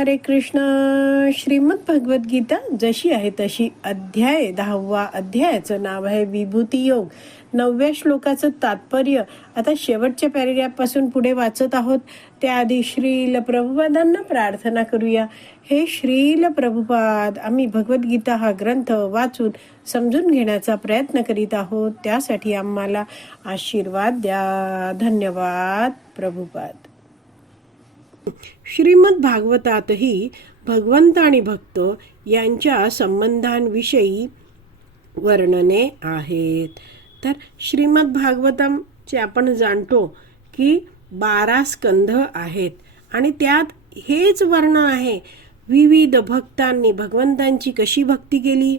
हरे कृष्ण. श्रीमद भगवत गीता जशी आहे तशी अध्याय दहावा अध्यायाचं नाव आहे विभूती योग. नवव्या श्लोकाचं तात्पर्य आता शेवटच्या पॅरेग्राफपासून पुढे वाचत आहोत. त्याआधी श्रील प्रभुपादांना प्रार्थना करूया. हे श्रील प्रभुपाद आम्ही भगवद्गीता हा ग्रंथ वाचून समजून घेण्याचा प्रयत्न करीत आहोत. त्यासाठी आम्हाला आशीर्वाद द्या. धन्यवाद प्रभुपाद. श्रीमद भागवतातही भगवंत आणि भक्त यांच्या संबंधांविषयी वर्णने आहेत. तर श्रीमद भागवतमचे आपण जाणतो की बारा स्कंध आहेत आणि त्यात हेच वर्णन आहे. विविध भक्तांनी भगवंतांची कशी भक्ती केली?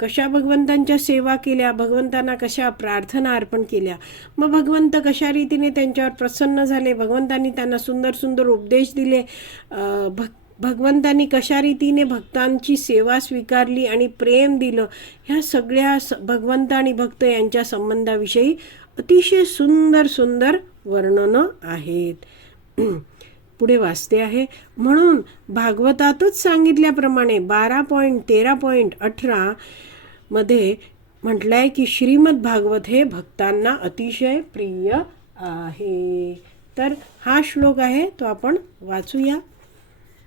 कशा भगवंतांच्या सेवा केल्या? भगवंतांना कशा प्रार्थना अर्पण केल्या? मग भगवंत कशा रीतीने त्यांच्यावर प्रसन्न झाले? भगवंतांनी त्यांना सुंदर सुंदर उपदेश दिले. भक् भगवंतांनी कशा रीतीने भक्तांची सेवा स्वीकारली आणि प्रेम दिलं? ह्या सगळ्या स भगवंत आणि भक्त यांच्या संबंधाविषयी अतिशय सुंदर सुंदर वर्णनं आहेत. पुढे वाचते आहे. म्हणून भागवतातच सांगितल्याप्रमाणे बारा पॉईंट तेरा पॉईंट अठरामध्ये म्हटलं आहे की श्रीमद भागवत हे भक्तांना अतिशय प्रिय आहे. तर हा श्लोक आहे तो आपण वाचूया.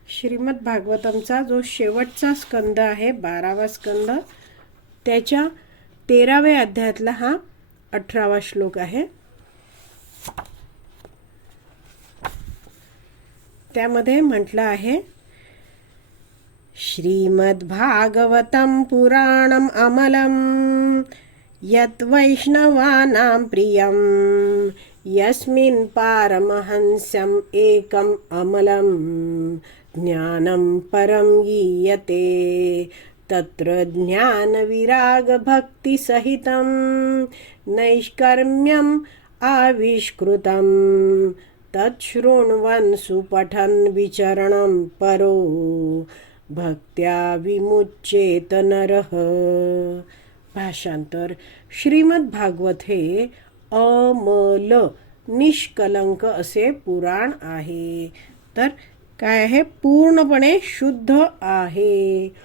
श्रीमद भागवतमचा जो शेवटचा स्कंद आहे बारावा स्कंद त्याच्या तेराव्या अध्यायातला हा अठरावा श्लोक आहे. त्यामध्ये म्हटलं आहे श्रीमद्भागवतं पुराणम् अमलं यत् वैष्णवानां प्रियं यस्मिन् पारमहंस्यम् एकम् अमलं ज्ञानं परं गीयते तत्र ज्ञानविरागभक्तिसहितं नैष्कर्म्यम् आविष्कृतं तच्छृण्वन् सुपठन् विचरणं परो। भक्त्या विमुच्येत नरः भाषांतर श्रीमद भागवत हे अमल निष्कलंक असे पुराण आहे. तर काय आहे? पूर्णपणे शुद्ध आहे.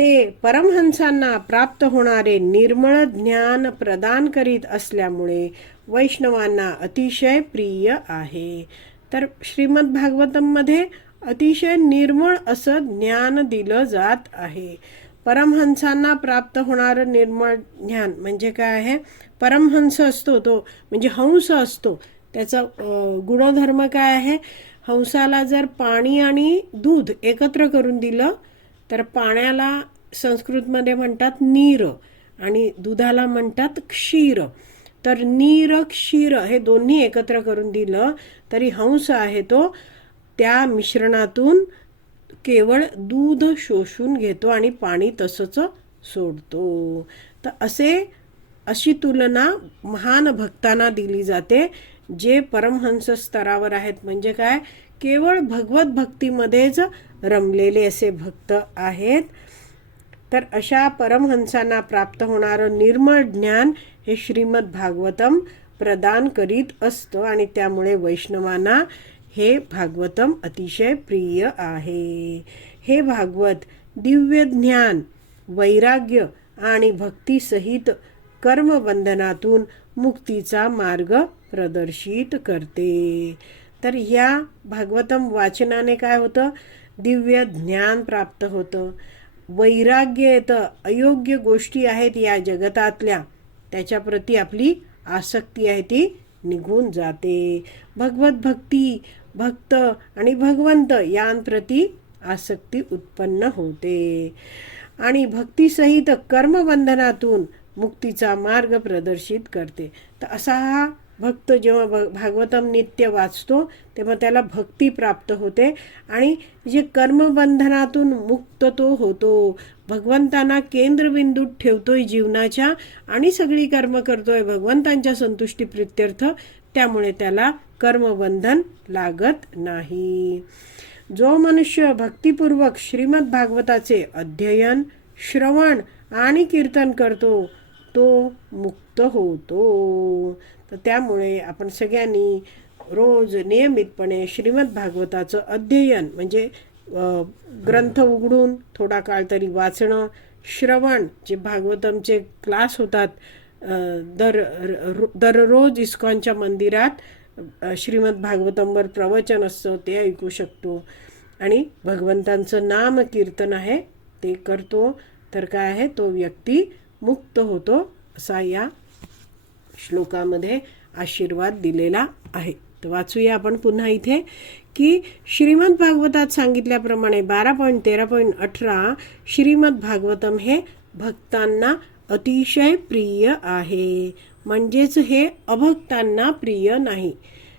ते परमहंसांना प्राप्त होणारे निर्मळ ज्ञान प्रदान करीत असल्यामुळे वैष्णवांना अतिशय प्रिय आहे. तर श्रीमद भागवतममध्ये अतिशय निर्मळ असं ज्ञान दिलं जात आहे. परमहंसांना प्राप्त होणारं निर्मळ ज्ञान म्हणजे काय आहे? परमहंस असतो तो म्हणजे हंस असतो. त्याचा गुणधर्म काय आहे? हंसाला जर पाणी आणि दूध एकत्र करून दिलं तर पाण्याला संस्कृतमध्ये म्हणतात नीर आणि दुधाला म्हणतात क्षीर. तर नीर क्षीर हे दोन्ही एकत्र करून दिलं तरी हंस आहे तो. त्या मिश्रणातून केवळ दूध शोषून घेतो आणि पाणी तसंच सोडतो. तर असे अशी तुलना महान भक्तांना दिली जाते जे परमहंस स्तरावर आहेत. म्हणजे काय? केवळ भगवत भक्तीमध्येच रमलेले असे भक्त आहेत. तर अशा परमहंसांना प्राप्त होणारं निर्मळ ज्ञान हे श्रीमद भागवतम प्रदान करीत असतं आणि त्यामुळे वैष्णवांना हे भागवतम अतिशय प्रिय आहे. हे भागवत दिव्य ज्ञान वैराग्य आणि भक्तीसहित कर्मबंधनातून मुक्तीचा मार्ग प्रदर्शित करते. तर ह्या भागवतम वाचनाने काय होतं? दिव्य ज्ञान प्राप्त होतं. वैराग्य येतं. अयोग्य गोष्टी आहेत या जगतातल्या. त्याच्याप्रती आपली आसक्ती आहे ती निघून जाते. भगवत भक्ती भक्त आणि भगवंत यांप्रती आसक्ती उत्पन्न होते. आणि भक्तीसहित कर्मबंधनातून मुक्तीचा मार्ग प्रदर्शित करते. तर असा हा भक्त जेव्हा भ भागवतम नित्य वाचतो तेव्हा त्याला भक्ती प्राप्त होते. आणि जे कर्मबंधनातून मुक्त तो होतो. भगवंतांना केंद्रबिंदूत ठेवतोय जीवनाच्या आणि सगळी कर्म करतोय भगवंतांच्या संतुष्टी प्रित्यर्थ त्यामुळे त्याला कर्मबंधन लागत नाही. जो मनुष्य भक्तिपूर्वक श्रीमद भागवताचे अध्ययन श्रवण आणि कीर्तन करतो तो मुक्त होतो. तर त्यामुळे आपण सगळ्यांनी रोज नियमितपणे श्रीमद भागवताचं अध्ययन म्हणजे ग्रंथ उघडून थोडा काळ तरी वाचणं श्रवण जे भागवतमचे क्लास होतात दर दररोज इस्कॉनच्या मंदिरात श्रीमद भागवतमवर प्रवचन असतं ते ऐकू शकतो. आणि भगवंतांचं नाम कीर्तन आहे ते करतो. तर काय आहे तो व्यक्ती मुक्त होतो असा या श्लोकामध्ये आशीर्वाद दिलेला आहे. तर वाचूया आपण पुन्हा इथे की श्रीमद भागवतात सांगितल्याप्रमाणे बारा पॉईंट तेरा पॉईंट अठरा श्रीमद भागवतम हे भक्तांना अतिशय प्रिय आहे. म्हणजेच हे अभक्तांना प्रिय नाही.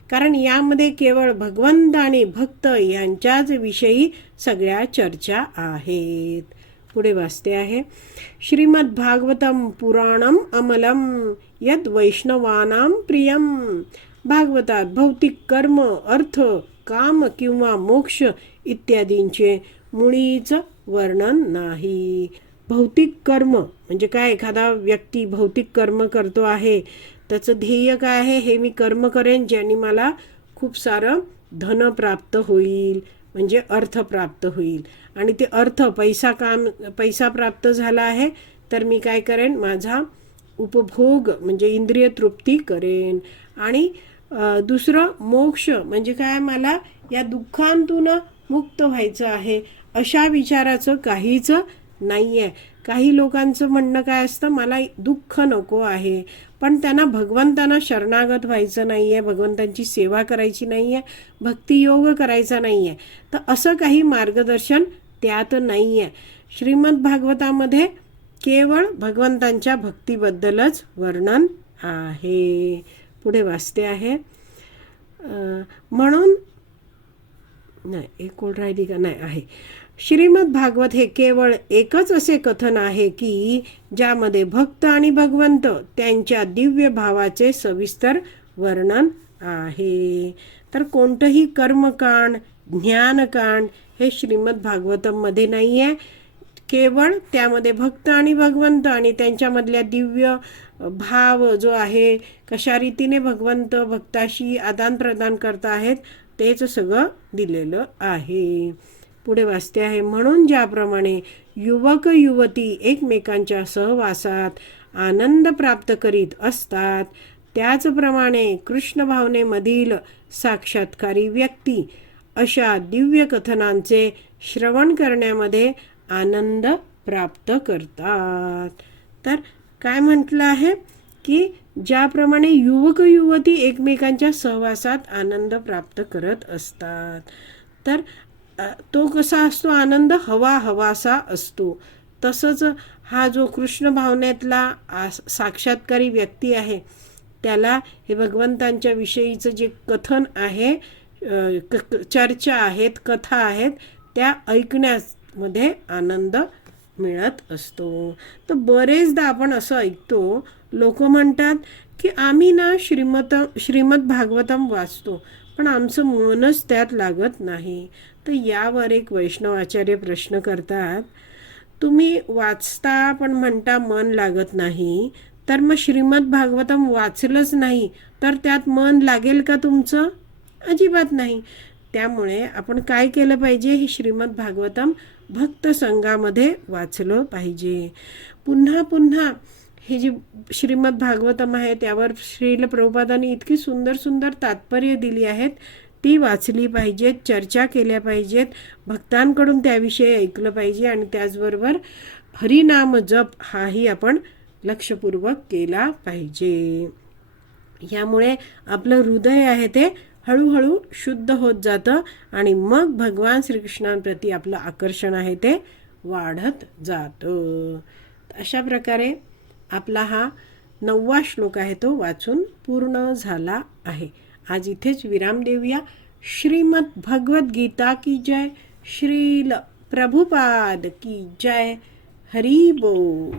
कारण यामध्ये केवळ भगवंत आणि भक्त यांच्याच विषयी सगळ्या चर्चा आहेत. पुढे वाचते आहे. श्रीमद भागवतम पुराणम अमलम यद वैष्णवानां प्रियम भागवतात भौतिक कर्म अर्थ काम किंवा मोक्ष इत्यादींचे मुळीच वर्णन नाही. भौतिक कर्म म्हणजे काय? एखादा व्यक्ती भौतिक कर्म करतो आहे त्याचं ध्येय काय आहे? हे मी कर्म करेन ज्याने मला खूप सारं धन प्राप्त होईल म्हणजे अर्थ प्राप्त होईल. आणि ते अर्थ पैसा काम पैसा प्राप्त झाला आहे तर मी काय करेन? माझा उपभोग म्हणजे इंद्रिय तृप्ती करेन. आणि दुसरं मोक्ष म्हणजे काय मला या दुःखांतून मुक्त व्हायचं आहे अशा विचाराचं काहीच नाही आहे काही लोकांचं म्हणणं काय असतं मला दुःख नको आहे पण त्यांना भगवंतांना शरणागत व्हायचं नाही आहे भगवंतांची सेवा करायची नाही आहे भक्तियोग करायचा नाही आहे तर असं काही मार्गदर्शन त्यात नाही आहे श्रीमद भागवतामध्ये केवळ भगवंतांच्या भक्तीबद्दलच वर्णन आहे. पुढे वाचते आहे. म्हणून नाही एक ओळ राहिली का? नाही आहे. श्रीमद भागवत हे केवळ एकच असे कथन आहे की ज्यामध्ये भक्त आणि भगवंत त्यांच्या दिव्य भावाचे सविस्तर वर्णन आहे. तर कोणतंही कर्मकांड ज्ञानकांड हे श्रीमद भागवतममध्ये नाही आहे केवळ त्यामध्ये भक्त आणि भगवंत आणि त्यांच्यामधल्या दिव्य भाव जो आहे कशा रीतीने भगवंत भक्ताशी आदानप्रदान करत आहेत तेच सगळं दिलेलं आहे. पुढे वाचते आहे म्हणून ज्याप्रमाणे युवक युवती एकमेकांच्या सहवासात आनंद प्राप्त करीत असतात त्याचप्रमाणे कृष्ण भावनेमधील साक्षात्कारी व्यक्ती अशा दिव्य कथनांचे श्रवण करण्यामध्ये आनंद प्राप्त करतात. तर काय म्हटलं आहे? की ज्याप्रमाणे युवक युवती एकमेकांच्या सहवासात आनंद प्राप्त करत असतात. तर तो कसा असतो? आनंद हवा हवासा असतो. तसंच हा जो कृष्ण भावनेतला आस- साक्षात्कारी व्यक्ती आहे त्याला हे भगवंतांच्या विषयीचं जे कथन आहे क चर्चा आहेत कथा आहेत त्या ऐकण्यास मध्ये आनंद मिळत असतो. तर बरेचदा आपण असं ऐकतो लोक म्हणतात की आम्ही ना श्रीमत श्रीमद भागवतम वाचतो पण आमचं मनच त्यात लागत नाही. तर यावर एक वैष्णवाचार्य प्रश्न करतात तुम्ही वाचता पण म्हणता मन लागत नाही तर मग श्रीमद भागवतम वाचलंच नाही तर त्यात मन लागेल का तुमचं? अजिबात नाही. त्यामुळे आपण काय केलं पाहिजे हे श्रीमद भागवतम भक्त संघामध्ये वाचलं पाहिजे. पुन्हा पुन्हा हे जे श्रीमद भागवतम आहे त्यावर श्रील प्रभुपादांनी इतकी सुंदर सुंदर तात्पर्य दिली आहेत ती वाचली पाहिजेत चर्चा केल्या पाहिजेत भक्तांकडून त्याविषयी ऐकलं पाहिजे आणि त्याचबरोबर हरिनाम जप हाही आपण लक्षपूर्वक केला पाहिजे. यामुळे आपलं हृदय आहे ते हळूहळू शुद्ध होत जातं आणि मग भगवान श्रीकृष्णांप्रती आपलं आकर्षण आहे ते वाढत जातं. अशा प्रकारे आपला हा नववा श्लोक आहे तो वाचून पूर्ण झाला आहे. आज इथेच विराम देऊया. श्रीमद भगवद्गीता की जय. श्रील प्रभुपाद की जय. हरी बोल.